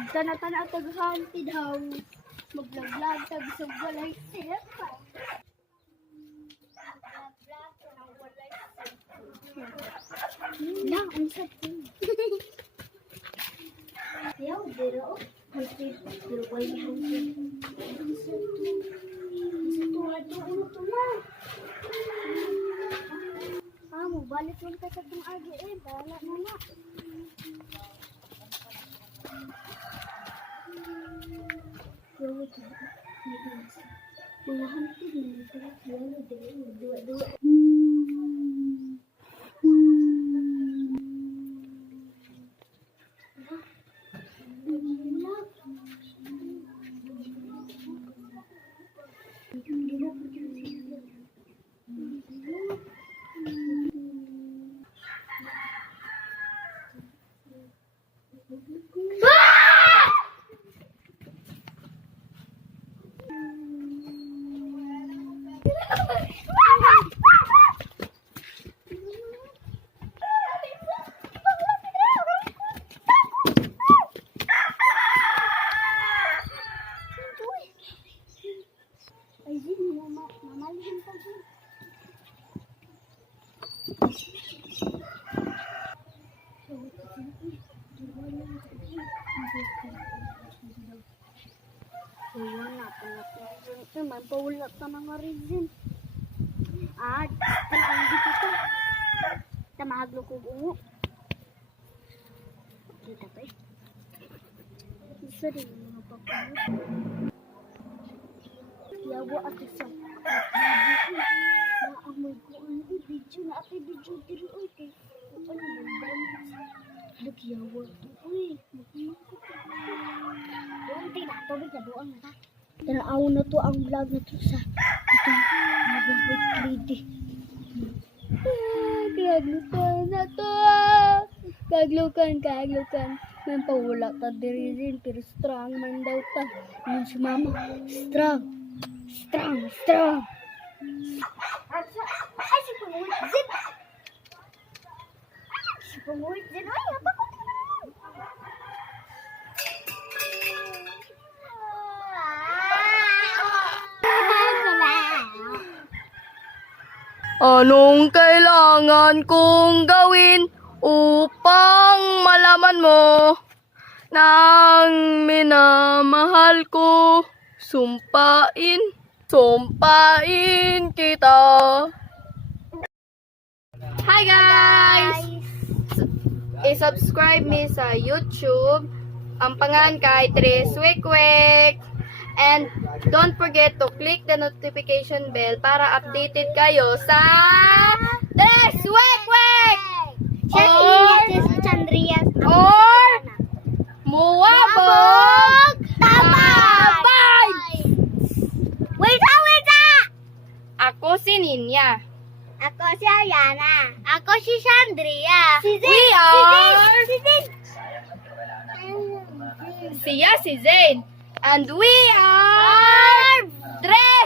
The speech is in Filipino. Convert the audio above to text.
Magtana-tana tag-haunted house. Maglaglag tag-sug walay sipa. Lang, ang sakit. Yaw, dero. Haunted. Pero why haunted? Ang sakit. Ang sakit. Ulo to na. Mo balik lang ka sa itong agi eh. Bahala na na. Mga hampid na ito. Lalo din. Dua-dua. Man paulat ka ng reason. Kailangan dito to. Tamahaglo ko bungo. Kita pa eh. Isa rin yung mga papunod. Yawa at isa. Naamoy ko ang video na ati video diri oy kay. Ano naman? Nagyawa to oy. Hindi na tubig na buang na. Tanaaw na to ang vlog na to sa itong mababait lady. Kaglukan na to. Kaglukan. May pawala ta diri rin pero strong man daw ta. Yung si mama. Strong. Ay, si Punguit Zin. Ay, apa ko? Anong kailangan kong gawin upang malaman mo nang minamahal ko? Sumpain kita. Hi guys! I-subscribe me sa YouTube. Ang pangalan kay Tres Wekwek. And don't forget to click the notification bell para updated kayo sa Tres Wekwek! Or Muwabog Tabay! Wait! Ako si Ninya. Ako si Ariana. Ako si Sandria. We are... Siya si Zane. And we are... Tres